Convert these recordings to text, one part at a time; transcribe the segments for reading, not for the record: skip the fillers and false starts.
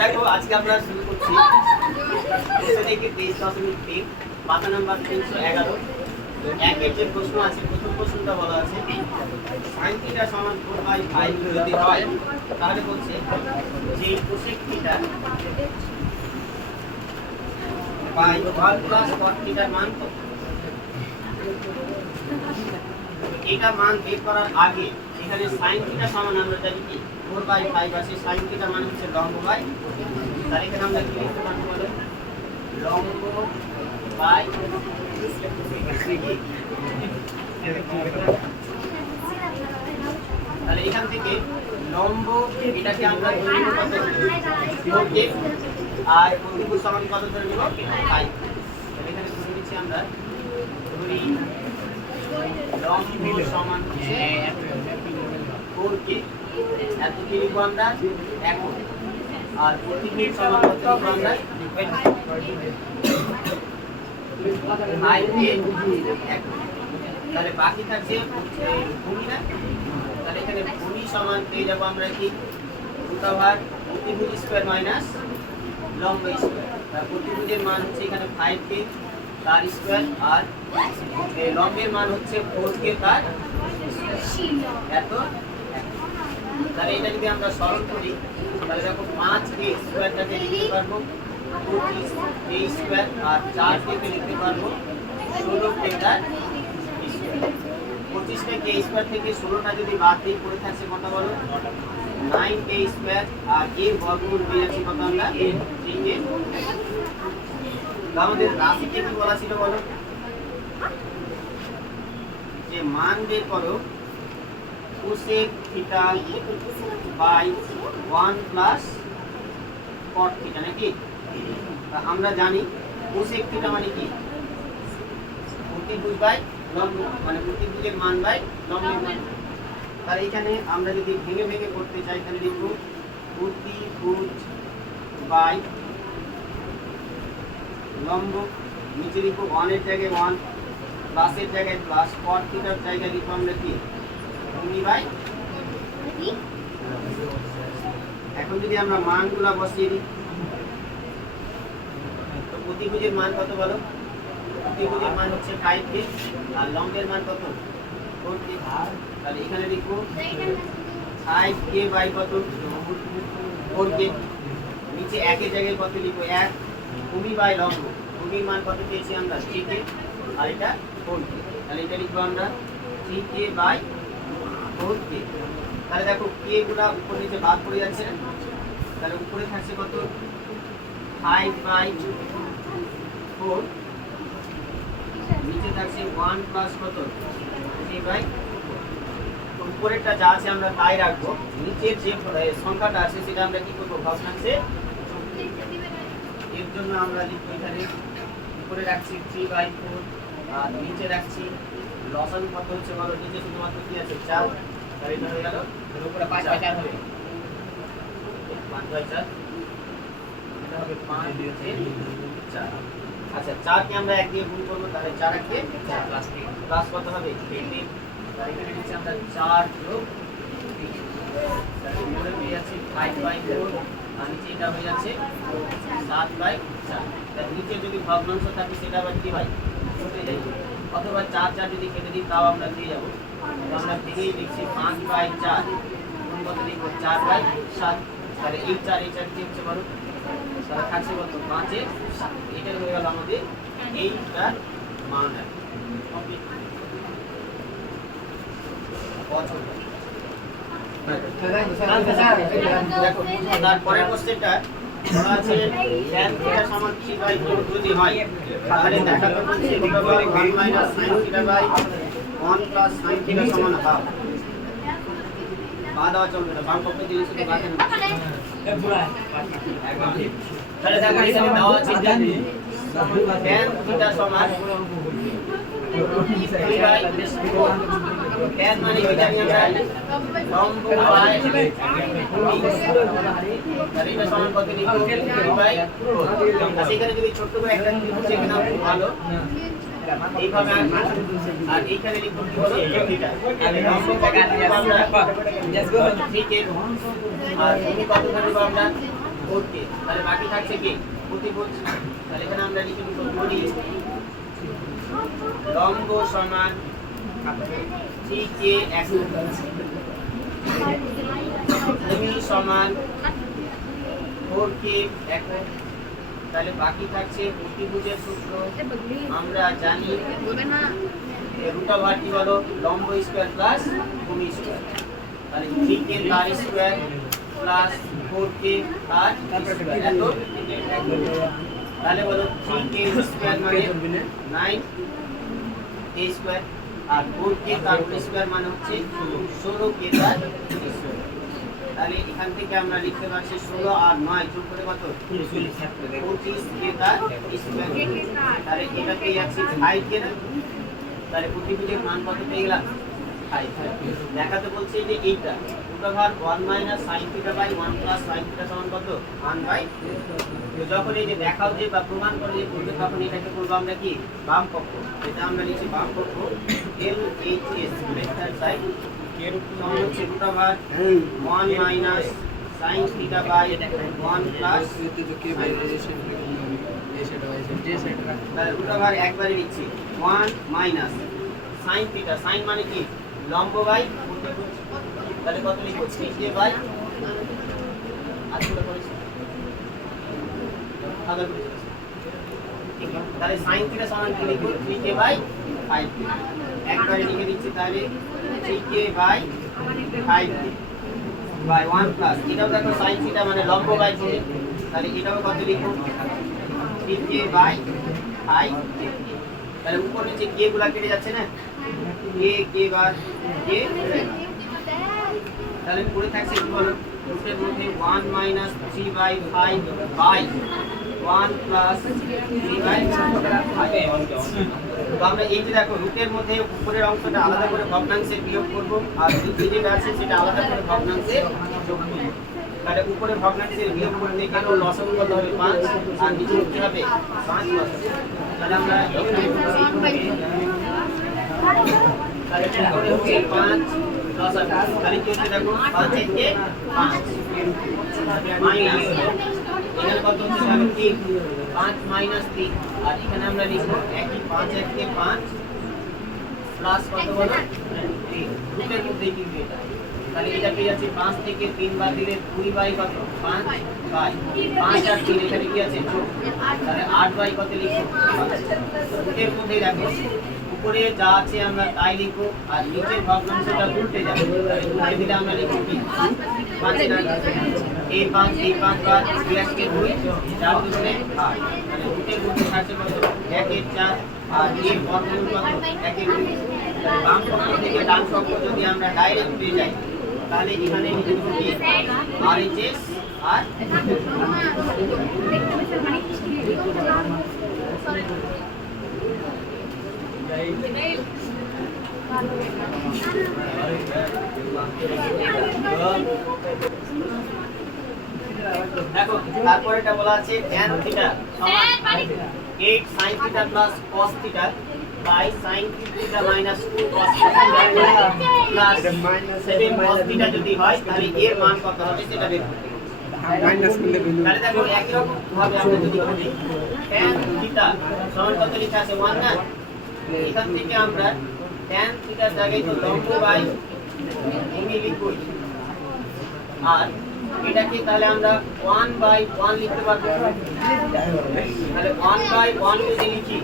দেখো আজকে আমরা শুরু করছি দেখি 23.3 পাতা নাম্বার 311 একের যে প্রশ্ন আছে প্রথম প্রশ্নটা বলা আছে sin θ সমান 4/5 যদি হয় তাহলে বলছে যে cosec θ বাই 1 প্লাস cot θ এর মান কত। এটা মান বের করার আগে এখানে sin θ সমান আমরা জানি কি 4/5 আছে sin θ মান হচ্ছে লম্ব বাই তাহলে এখানে আমরা কি লিখতে পারবো বলো লম্ব বাই তাহলে এখান থেকে লম্ব এটাকে আমরা ধরে নিব কত 4 আর প্রতিভুজ সমান কত ধরে নিব 5 এখানে ধরে নিচ্ছি আমরা ধরি লম্ব সমান হচ্ছে 4 এত কি লিখব আমরা এখন আর প্রতিভুজ সমান কত লিখব আমরা 5 তাহলে বাকি থাকছে ভূমি না তাহলে এখানে ভূমি সমান পেয়ে যাবো আমরা কি প্রতিভুজ স্কয়ার মাইনাস লম্ব স্কয়ার তার প্রতিভুজের মান হচ্ছে এখানে 5k তার স্কয়ার আর লম্বের মান হচ্ছে 4k তার এত তাহলে এটা যদি আমরা সরল করি তাহলে দেখো 5k স্কয়ারটাকে লিখতে পারবো 25k স্কয়ার আর 4k কে লিখতে পারবো 16k তার 25টা k স্কয়ার থেকে 16টা যদি বাদ দিই পড়ে থাকছে কত বলো 9k স্কয়ার আর এর বর্গমূল পেয়ে যাচ্ছে কত আমরা 3k আমাদের রাশিতে কি বলা ছিল বলো যে মান বের করো cosec θ বাই 1 প্লাস cot θ নাকি আমরা জানি cosec θ মানে কি প্রতিভুজ বাই লম্ব মানে প্রতিভুজের মান বাই লম্বের মান তাহলে এখানে আমরা যদি ভেঙে ভেঙে করতে চাই তাহলে লিখব প্রতিভুজ বাই লম্ব নিচে লিখব 1 এর জায়গায় 1 প্লাসের জায়গায় প্লাস cot θ এর জায়গায় লিখব আমরা কি ভূমি বাই এখন যদি আমরা মানগুলো বসিয়ে দিই তো প্রতিভুজের মান কত বলো প্রতিভুজের মান হচ্ছে 5k আর লম্বের মান কত 4k তাহলে এখানে লিখব 5k বাই কত 4k নিচে একের জায়গায় কত লিখব 1 ভূমি বাই লম্ব ভূমির মান কত পেয়েছি আমরা 3k আর এটা 4k তাহলে এটা লিখব আমরা 3k বাই 4k তাহলে দেখো k গুলা উপর নিচে ভাগ করে যাচ্ছে তাহলে উপরে থাকছে কত 5 বাই 4 নিচে থাকছে 1 প্লাস কত 3 বাই উপরেরটা যা আছে আমরা তাই রাখবো নিচের যে সংখ্যাটা আছে সেটা আমরা কি করব ভগ্নাংশে এর জন্য আমরা লিখব এখানে উপরে রাখছি 3 বাই 4 আর নিচে রাখছি লসাগু কত হচ্ছে বলো নিচে শুধুমাত্র কি আছে 4 তাহলে এটা হয়ে গেল এর উপরে 5 বাই 4 হবে 5 বাই 4 এটা হবে 5 দিয়ে 4 আচ্ছা 4 কে আমরা 1 দিয়ে গুণ করব তাহলে 4 কে 4 প্লাস 3 প্লাস কত হবে 3 তাহলে এখানে নিচে আমরা 4 যোগ 3 তাহলে উপরে পেয়ে যাচ্ছে 5 বাই 4 আর নিচে এটা হয়ে যাচ্ছে 7 বাই 4 তাহলে নিচে যদি ভগ্নাংশ থাকে সেটা আবার কি ভাই উঠে যায় অথবা 4 4 যদি কেটে দিই তাও আমরা পেয়ে যাব আমরা ভেঙেই লিখছি 5 বাই 4 গুণ কত লিখব 4 বাই 7 তাহলে এই 4 এই 4 কি হচ্ছে বলো তাহলে থাকছে কত 5 এর 7 এটা হয়ে গেল আমাদের এইটার মান কমপ্লিট দেখো তারপরের কোশ্চেনটা বলা আছে tan θ সমান 3/4 যদি হয় তাহলে দেখাতে বলছে 1 - sin θ বাই 1 প্লাস sin θ সমান হাফ বাদ দেওয়া চলবে না বাম পক্ষে দিলে শুধু বাদ দেন তাহলে দেখো এখানে দেওয়া আছে tan θ সমান 3/4 tan মানে কি জানি আমরা লম্ব বাই তাহলে এটা সমান কত লিখব 3/4 আচ্ছা এখানে যদি ছোট করে একটা ত্রিভুজ এঁকে নাও ভালো এইভাবে আর এইখানে লিখব কি হলো থিটা তাহলে লম্ব কত আমরা ঠিক এর আর ভূমি কত ধরবো আমরা 4k তাহলে বাকি থাকছে কি প্রতিভুজ তাহলে এখানে আমরা লিখে দেব ধরি লম্ব সমান ঠিক একক ভূমি সমান 4k একক তাহলে বাকি থাকছে প্রতিভুজের সূত্র আমরা জানি রুট ওভার কি হলো লম্ব স্কয়ার প্লাস ভূমি স্কয়ার তাহলে 3k তার স্কয়ার প্লাস 4k তার স্কয়ার এত তাহলে বলো 3k স্কয়ার মানে 9k স্কয়ার আর 4k তার স্কয়ার মানে হচ্ছে 16k তার স্কয়ার তাহলে এখান থেকে আমরা লিখতে পারছি 16 আর 9 যোগ করে কত 25k তার স্কয়ার তাহলে এটাকেই আছে 5k না তাহলে প্রতিভুজের মান কত পেয়ে গেলাম 5 দেখাতে বলছে যে এইটা root over 1 sin θ by 1 sin θ সমান কত 1/, যখন এই যে দেখাও যে বা প্রমাণ করে যে করবে তখন এটাকে বলবো আমরা কি বাম পক্ষ এটা আমরা লিখি বাম পক্ষ LHS লেফট হ্যান্ড সাইড এর সমান হচ্ছে রুট ওভার 1 sin θ বাই 1 তাহলে রুট ওভার একবারে লিখছি 1 sin θ sin মানে কি লম্ব বাই প্রতিভুজ তাহলে কত লিখব 3k বাই আজকে করেছি তাহলে sin θ সমান কি লিখব 3k বাই 5 একবারে লিখে দিচ্ছি তাহলে 3k বাই 5 বাই 1 প্লাস এটাও দেখো sin θ মানে লম্ব বাই ভূমি তাহলে এটাও কত লিখব 3k বাই 5 তাহলে উপর নিচে k গুলা কেটে যাচ্ছে না k বার k তাহলে পড়ে থাকছে কি বলো রুটের মধ্যে 1 - 3/5 বাই 1 + 3/5 তো আমরা এই যে দেখো রুটের মধ্যে উপরের অংশটা আলাদা করে ভগ্নাংশে বিয়োগ করব আর নিচে যেটা আছে সেটা আলাদা করে ভগ্নাংশে যোগ করব তাহলে উপরে ভগ্নাংশের বিয়োগ করতে গেলে লসাগু কত হবে 5 আর নিচে কি হবে 5 লসাগু তাহলে আমরা তাহলে উপরে হচ্ছে 5 লসাগু তাহলে কি হচ্ছে দেখো 5 থেকে 5 মাইনাস এখানে কত হচ্ছে 3 5 - 3 আর এখানে আমরা লিখব একই 5 থেকে 5 প্লাস কত হলো 3 রুটের মধ্যে কিন্তু এটা তাহলে এটা পেয়ে যাচ্ছে 5 থেকে 3 বাদ দিলে 2 বাই কত 5 বাই 5 আর 3 এখানে কি আছে যোগ তাহলে 8 বাই কত লিখব রুটের মধ্যে দেখো উপরে যা আছে আমরা তাই লিখব আর নিচের ভগ্নাংশটা উল্টে যাবে উল্টে দিলে আমরা লিখব কি 5 এর এই 5 বার 2 কে 2 4 দুগুণে 8 তাহলে রুটের মধ্যে থাকছে কত 1 এর 4 আর এর বর্গমূল কত 1 এর 2 বাম পক্ষ থেকে ডান পক্ষ যদি আমরা ডাইরেক্ট পেয়ে যাই তাহলে এখানে লিখে দেব কি RHS আর দেখো তারপরে এটা বলা আছে tan θ সমান 8 sin θ plus cos θ by sin θ minus 2 cos θ plus 7 cos θ যদি হয় তাহলে এর মান কত হবে সেটা বের করতে মাইনাস করলে তাহলে দেখো একই রকম ভাবে আমরা যদি করি tan θ সমান কত লেখা আছে 1 না এখান থেকে আমরা tan θ এর জায়গায় তো লম্ব বাই ভূমি লিখব আর এটাকে তাহলে আমরা 1/1 লিখতে পারবো তাহলে 1/1 যদি লিখি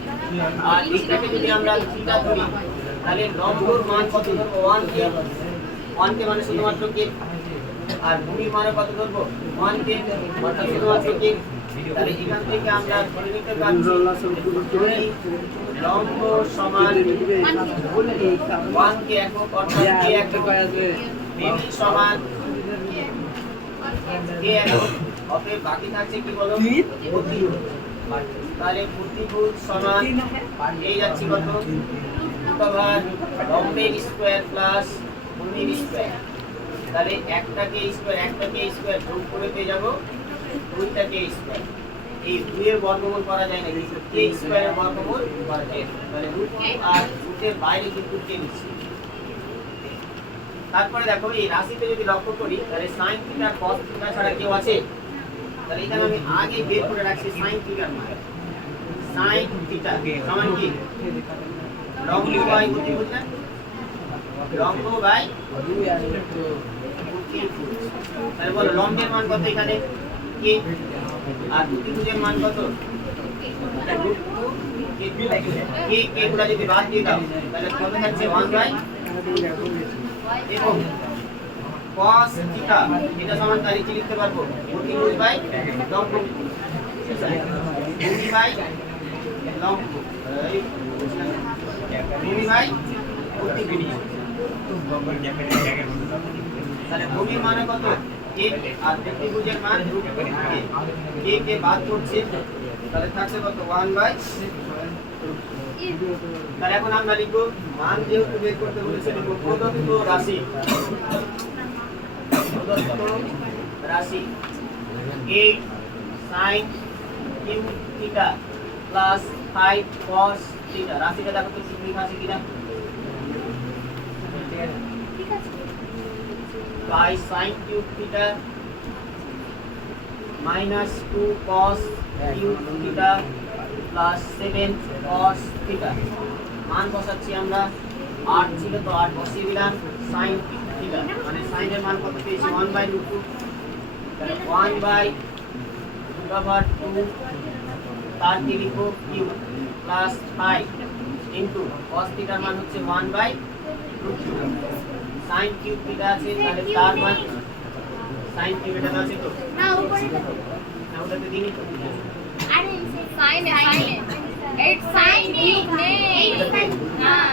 আর এটাকে যদি আমরা থিটা ধরি তাহলে লম্বর মান কত ধরবো 1 কে মানে শুধুমাত্র কে আর ভূমির মান কত ধরবো 1 কে অর্থাৎ শুধুমাত্র কে তাহলে এখান থেকে আমরা ধরে নিতে পারছি লম্ব সমান 1 কে একক অর্থাৎ কে একক ভূমি সমান অতএব বাকি থাকছে কি বলো প্রতিভুজ তাহলে প্রতিভুজ সমান এই যাচ্ছে কত রুট লম্বের স্কয়ার প্লাস ভূমির স্কয়ার তাহলে একটাকে স্কয়ার যোগ করে পেয়ে যাব দুইটাকে স্কয়ার এই 2 এর বর্গমূল করা যায় না, কিন্তু k স্কয়ারের বর্গমূল করা যায়। তাহলে √2 আর রুটের বাইরে কিন্তু k নিচ্ছি। তারপরে দেখো এই রাশিতে যদি লক্ষ্য করি তাহলে sin θ cos θ ছাড়া কেউ আছে? তাহলে এখানে আমি আগে বের করে রাখছি sin θ এর মান। sin θ সমান কি? লম্ব বাই অতিভুজ না? লম্ব বাই অতিভুজ। তাহলে বলো লম্বের মান কত এখানে? k আর অতিভুজের মান কত? √2 k গুলা যদি বাদ দিয়ে দাও তাহলে কত থাকছে? 1/, এবং cos θ এটা সমান তাহলে কি লিখতে পারবো? অতিভুজ বাই লম্ব, ভূমি বাই লম্ব, ভূমি বাই অতিভুজ। তাহলে ভূমির মান কত? k আর অতিভুজের মান √2। k কে বাদ করছে তাহলে থাকছে কত? 1/। তাহলে এখন আমরা লিখব মান যেহেতু বের করতে বলেছে লিখব প্রদত্ত রাশি 8 sin cube theta plus 5 cos theta। রাশিটা দেখো তো ঠিক আছে কিনা? ঠিক আছে। by sin cube theta minus 2 cos cube theta plus 7 cos theta। মান বসাচ্ছি আমরা, 8 ছিল তো 8 বসিয়ে দিলাম, sin theta মানে sin এর মান কত পেয়েছি? 1/√2। তাহলে 1/√2 তার কি লিখবো? কিউব প্লাস 5 ইনটু cos θ এর মান হচ্ছে 1/√2। sin কিউব θ আছে তাহলে তার মান sin কিউব এটা আছে তো না, উপরে না, ওটাতে দিনই তো। আরে sin है 8 sin कियूब नहीं हां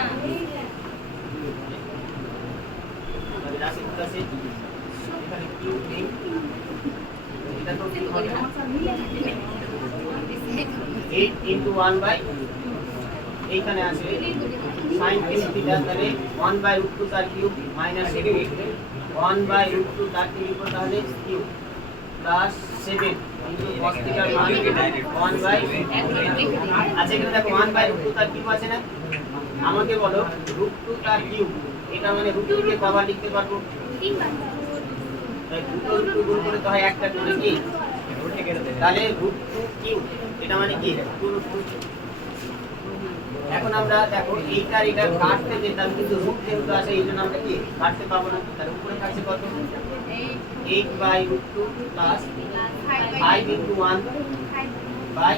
রাশি কত আছে এখানে? কিউব নেই, এটা তো কি হবে? 8 ইনটু 1/, এইখানে আছে sin কিউব θ তাহলে 1/√2 তার কিউব মাইনাস 1/√2 তার কিউব তাহলে কিউব প্লাস 7 ইনটু cos θ এর মান 1/। আচ্ছা এখানে দেখো 1/√2 তার কিউব আছে না? আমাকে বলো √2 তার কিউব এটা মানে √2 কে কবার লিখতে পারবো? 3 বার। তাই √2 গুণ করে তো হয় একটা করে কি? তাহলে √2 কিউব এটা মানে কি? 2√2। এখন আমরা দেখো এইটার এটা কাটতে যেতাম কিন্তু রুট যেহেতু আছে এই জন্য আমরা কি কাটতে পাবো না। তার উপরে থাকছে কত? 8/√2 প্লাস 5 ইনটু 1 বাই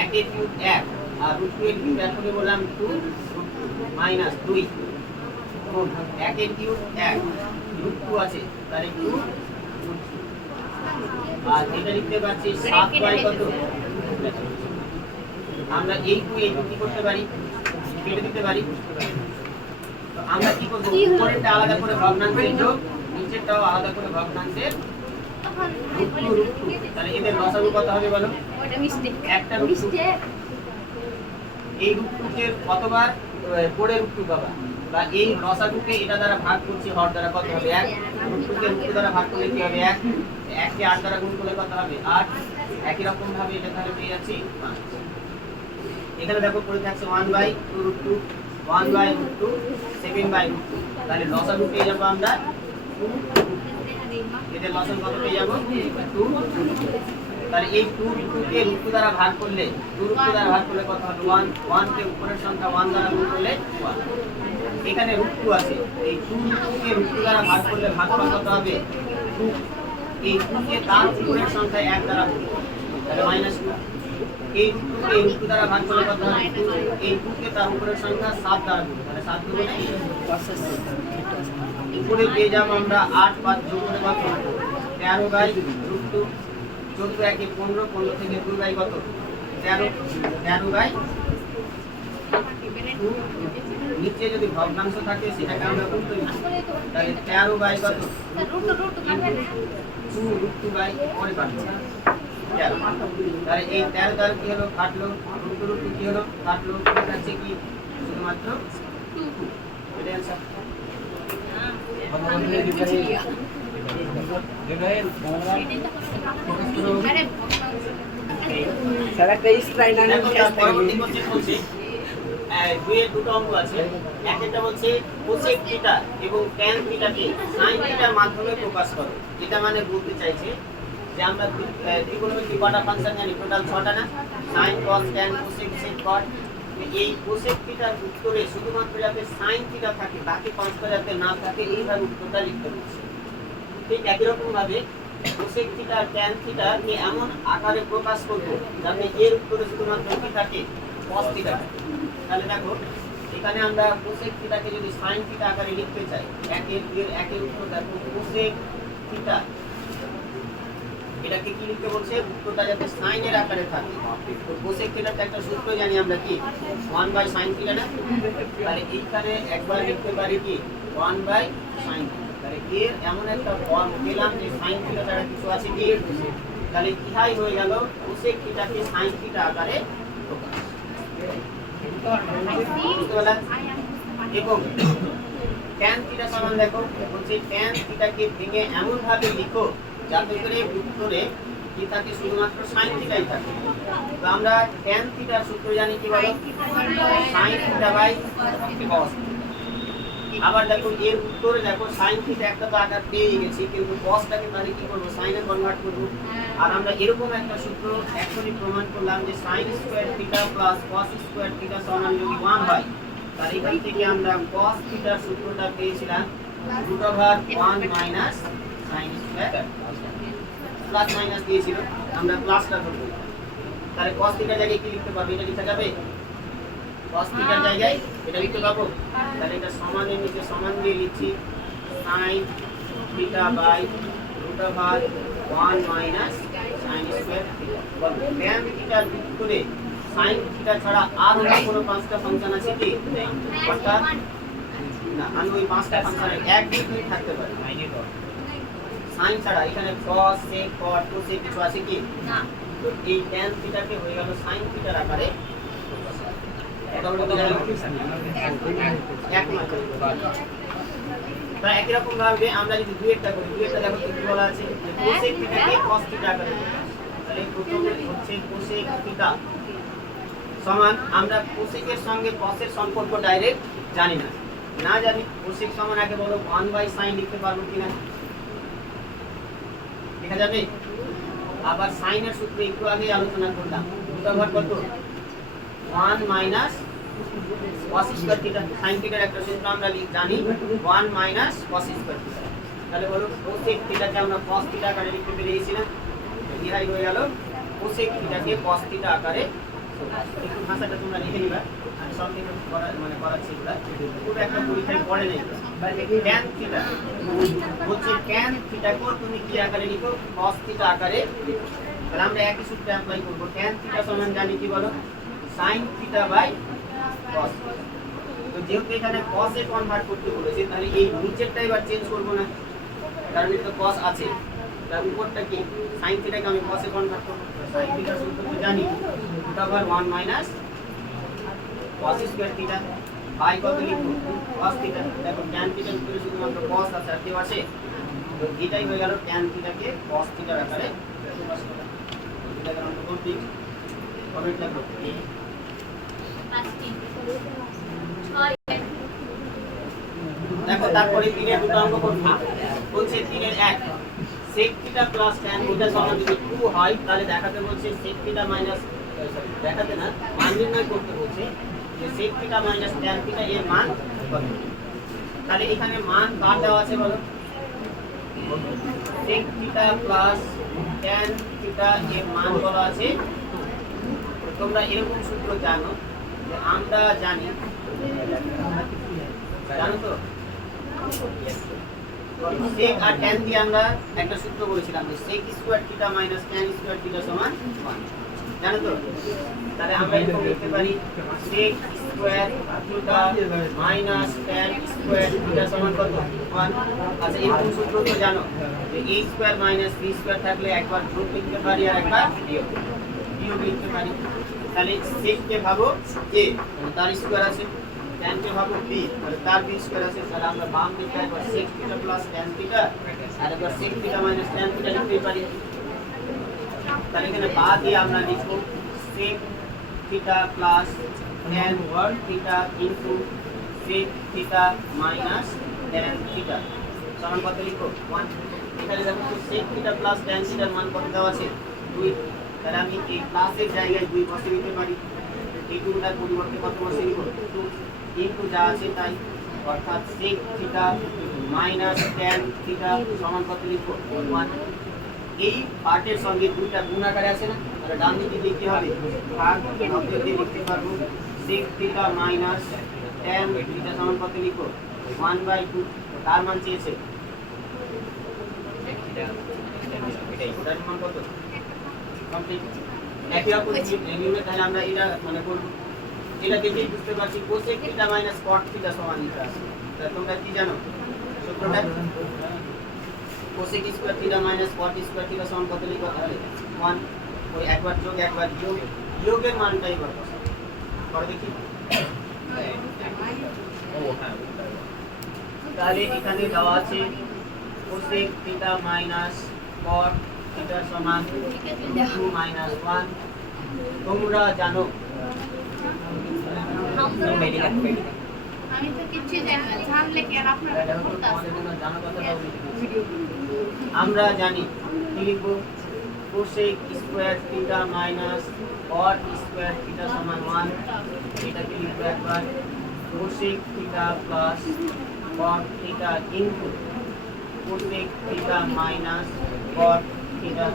1 এর কিউব 1 আর √2 এর কিউব এখনই বললাম 2 মাইনাস 2 গুণ 1 এর কিউব 1 √2 আছে তাহলে কিউব আর এটা লিখতে পারছি 7/, কত? আমরা এই কি করতে পারি? কেটে দিতে পারি। তো আমরা কি করব? উপরেরটা আলাদা করে ভগ্নাংশের যোগ, নিচেরটাও আলাদা করে ভগ্নাংশের √2। তাহলে এদের লসাগু কত হবে বলো? ওটা মিস্টেক একটা √2। এই √2 কে কতবার পড়ে √2 পাবা? বা এই লসাগুকে এটা দ্বারা ভাগ করছি হর দ্বারা কত হবে? 1। √2 কে √2 দ্বারা ভাগ করলে কি হবে? 1। 1 কে 8 দ্বারা গুণ করলে কত হবে? 8। একই রকম ভাবে এটা তাহলে পেয়ে যাচ্ছি 5। এখানে দেখো পড়ে থাকছে 1/√2 1/√2 7/√2। তাহলে লসাগু পেয়ে যাবো আমরা 2। এদের লসাগু কত পেয়ে যাবো? 2। তাহলে এই 2 কে √2 দ্বারা ভাগ করলে 2 √2 দ্বারা ভাগ করলে কত হবে? 1। 1 কে উপরের সংখ্যা 1 দ্বারা গুণ করলে 1। এখানে √2 আছে, এই 2 কে √2 দ্বারা ভাগ করলে ভাগফল কত হবে? 2। এই 2 কে তার উপরের সংখ্যা 1 দ্বারা গুণ তাহলে -2। এই √2 কে √2 দ্বারা ভাগ করলে কত হবে? 2। এই 2 কে তার উপরের সংখ্যা 7 দ্বারা গুণ তাহলে 7 × 9। উপরে পেয়ে যাব আমরা 8 5 যোগ করে কত? 13/√2। 14 1 15 15 থেকে 2 কত? 13 13/2। নিচে যদি ভগ্নাংশ থাকে সেটাকে আমরা উল্টো লিখব। তাহলে 13 কত? √2 পরে কাটবো। তাহলে এই 13 দ্বারা কি হলো? কাটলো। √2 কি হলো? কাটলো। এটা হচ্ছে কি শুধুমাত্র 2। এটা आंसर। আরে স্যার একটা স্প্রাইট আনে দেখো তার পরবর্তী কোশ্চেন বলছে দুইয়ের দুটো অঙ্ক আছে। একটা বলছে কোসেক থিটা এবং ট্যান থিটাকে সাইন থিটার মাধ্যমে প্রকাশ করো। এটা মানে বলতে চাইছে যে আমরা ত্রিকোণমিতি কটা ফাংশন জানি, টোটাল 6টা না, sine cos tan cosec sec cot. এই কোসেক থিটার উত্তরে শুধুমাত্র যাতে সাইন থিটা থাকে, বাকি 5টা যাতে না থাকে, এইভাবে উত্তরটা লিখতে হচ্ছে। ঠিক একই রকম ভাবে কোসেক থিটা ট্যান থিটাকে এমন আকারে প্রকাশ করব যাতে এর উত্তরে শুধুমাত্র কি থাকে, cos থিটা থাকে। তাহলে দেখো এখানে আমরা কোসেক থিটাকে যদি সাইন থিটা আকারে লিখতে চাই, একের উত্তর দেখো কোসেক থিটা, এটাকে কি লিখতে বলছে, উত্তরটা যাতে সাইনের আকারে থাকে। তো কোসেক থিটার একটা সূত্র জানি আমরা কি, 1/sin থিটা না। তাহলে এইখানে একবার লিখতে পারি কি 1/sin থিটা। তাহলে এর এমন একটা ফর্ম পেলাম যে সাইন থিটা ছাড়া কিছু আছে কি, তাহলে ইহাই হয়ে গেল কোসেক থিটাকে সাইন থিটা আকারে প্রকাশ। বুঝতে পারলাম? এবং ট্যান থিটা সমান দেখো বলছে ট্যান থিটাকে ভেঙে এমন ভাবে লিখো যাতে করে উত্তরে কি থাকে, শুধুমাত্র সাইন থিটাই থাকে। তো আমরা ট্যান থিটার সূত্র জানি কি বলো, সাইন থিটা বাই cos। আবার দেখো এর উত্তরে দেখো সাইন থিটা একটা তো আকার পেয়ে গেছি, কিন্তু cosটাকে তাহলে কি করব, সাইনে কনভার্ট করব। আর আমরা এরকম একটা সূত্র এখনই প্রমাণ করলাম যে sin square theta plus cos square theta সমান যদি 1 হয়, তাহলে এখান থেকে আমরা cos থিটার সূত্রটা পেয়েছিলাম √1 minus sin square, plus minus দিয়েছিল, আমরা প্লাসটা ধরব। তাহলে cos থিটার জায়গায় কি লিখতে পারবো, এটা লিখা যাবে, cos থিটার জায়গায় এটা লিখতে পাবো। তাহলে এটা সমানের নিচে সমান দিয়ে লিখছি sin theta by √1 minus sin square theta. বলো tan থিটার উত্তরে sin থিটা ছাড়া আর অন্য কোনো 5টা ফাংশন আছে কি, অর্থাৎ না, আমি ওই 5টা ফাংশনের এক দুই থাকতে পারে সাইন ছাড়া। এখানে cos sec cot cosec কিছু আছে কি না। তো এই tan থিটাকে হয়ে গেল sin থিটার আকারে। তা একই রকম ভাবে আমরা যদি দুইটা করি, দুইটা দেখো কি বলা আছে যে cosec থিটাকে cos থিটা আকারে। তাহলে প্রথমে হচ্ছে cosec থিটা সমান, আমরা cosec এর সঙ্গে cos এর সম্পর্ক ডাইরেক্ট জানি না, না জানি cosec সমান আগে বলো 1/sin লিখতে পারবো কিনা, দেখা যাবে। আবার sin এর সূত্র একটু আগে আলোচনা করলাম, √1 কত 1 minus cos square theta. sin থিটার একটা সূত্র আমরা জানি 1 মাইনাস cos স্কয়ার থিটা। তাহলে বলো cosec থিটাকে আমরা cos থিটা আকারে লিখতে পেরেছিলাম, ইহাই হয়ে গেল cosec থিটাকে cos থিটা আকারে। একটু ভাষাটা তোমরা লিখে নিবা, আমি সব কিছু করাচ্ছি, এগুলা খুব একটা পরীক্ষায় পড়ে নেই। tan থিটা হচ্ছে tan থিটাকে তুমি কি আকারে লিখো, cos থিটা আকারে লিখো। তাহলে আমরা একই সূত্র অ্যাপ্লাই করব, tan থিটা সমান জানি কি বলো, sin থিটা বাই cos। তো যেহেতু এখানে cos এ কনভার্ট করতে বলেছে, তাহলে এই নিচেরটা এবার চেঞ্জ করব না, কারণ এটা cos আছে, তার উপরটা কি sin থিটাকে আমি cos এ কনভার্ট করব। sin থিটার সূত্র তো জানি √1 minus cos square theta by কত লিখব, cos থিটা। দেখো tan থিটার উপরে শুধুমাত্র cos আছে, আর কেউ আছে, তো এটাই হয়ে গেল tan থিটাকে cos থিটার আকারে প্রকাশ করা। এটা কারণ তো কমপ্লিট, কমেন্ট লাগবে। দেখো তারপরে 3 এর দুটো অঙ্ক করব, বলছে 3 এর 1 sec theta plus tan theta সমান যদি 2 হয়, তাহলে দেখাতে বলছে sec থিটা মাইনাস, দেখাতে না, মান নির্ণয় করতে বলছে যে sec theta minus tan theta এর মান কত। তাহলে এখানে মান কার দেওয়া আছে বলো, sec theta plus tan theta এর মান বলা আছে। তোমরা এরকম সূত্র জানো যে আমরা জানি, জানো তো sec আর tan দিয়ে আমরা একটা সূত্র বলেছিলাম যে sec square theta minus tan square theta সমান 1, জানো তো। তাহলে আমরা এরকম লিখতে পারি sec square theta minus tan square theta সমান কত 1। আচ্ছা এরকম সূত্র তো জানো যে a square minus b square থাকলে একবার যোগ লিখতে পারি আর একবার বিয়োগ লিখতে পারি। তাহলে sec কে ভাবো a, তার স্কয়ার আছে, tan কে ভাবো b, তাহলে তার b স্কয়ার আছে। তাহলে আমরা বাম দিকে একবার sec theta plus tan theta আর একবার sec theta minus tan theta লিখতে পারি। তাহলে এখানে বা দিয়ে আমরা লিখব sec theta plus tan theta into sec theta minus tan theta সমান কত লিখব 1। এখানে দেখো তো sec থিটা প্লাস tan থিটার মান কত দেওয়া আছে 2। তাহলে আমি এই প্লাসের জায়গায় 2 বসিয়ে দিতে পারি। এই 2টার পরিবর্তে কত বসিয়ে দিব 2 ইনটু যা আছে তাই, অর্থাৎ sec theta minus tan theta সমান কত লিখব 1। এই পার্টের সঙ্গে 2টা গুণ আকারে আছে না, তাহলে ডান দিকে লিখতে হবে ভাগ অপর দিকে লিখতে পারবো sec theta minus tan theta সমান কত লিখব 1/2। তার মান চেয়েছে ওটার মান কত কমপ্লিট। একই রকম নিয়মে তাহলে আমরা এটা মানে করব, এটা দেখেই বুঝতে পারছি cosec theta minus cot theta সমান এটা আছে। তাহলে তোমরা কি জানো সূত্রটা cosec square theta minus cot square theta সমান কত লিখব তাহলে 1। ওই একবার যোগ একবার বিয়োগ, বিয়োগের মানটাই বার করে দেখি। তাহলে এখানে দেওয়া আছে cosec theta minus cot theta সমান 2 মাইনাস 1। তোমরা জানো আমি তো কিছু জানি না, জানলে কি আর আপনারা তোমাদের জন্য জানা কথাটাও লিখে দিচ্ছি। আমরা জানি কি লিখব cosec square theta minus cot square theta সমান 1। এটাকে লিখব একবার cosec theta plus cot theta into cosec theta minus cot theta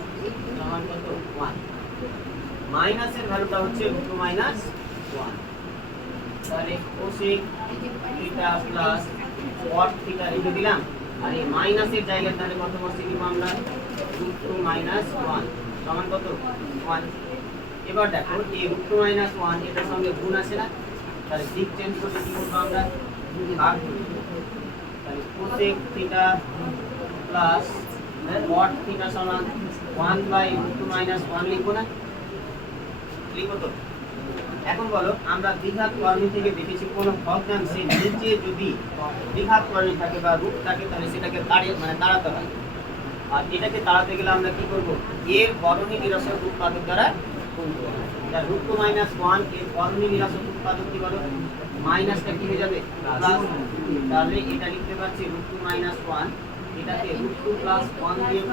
সমান কত 1। মাইনাসের ভ্যালুটা হচ্ছে √2 মাইনাস 1। তাহলে cosec theta plus cot theta লিখে দিলাম, আর এই মাইনাসের জায়গায় তাহলে কত বসিয়ে দিব আমরা √2 মাইনাস 1 সমান কত 1। এবার দেখো এই √2 মাইনাস 1 এটার সঙ্গে গুণ আছে না, তাহলে দিক চেঞ্জ করে কি করব আমরা ভাগ করব। তাহলে cosec theta plus cot theta সমান 1/√2 মাইনাস 1 লিখব না, লিখব তো। এখন বলো আমরা দ্বিঘাত কর্ণী থেকে দেখেছি কোন ভগ্নাংশের নিচে যদি দ্বিঘাত কর্ণী থাকে বা রূপ থাকে তাহলে সেটাকে তাড়াতে হয়। আর এটাকে তাড়াতে গেলে আমরা কি করব এর বর্ণী নিরসক উৎপাদক দ্বারা গুণ করব। তাহলে √2 মাইনাস 1 এর বর্ণী নিরসক উৎপাদক কি বলো মাইনাসটা কি হয়ে যাবে প্লাস। তাহলে এটা লিখতে পারছি √2 মাইনাস 1, এটাকে √2 প্লাস 1 দিয়ে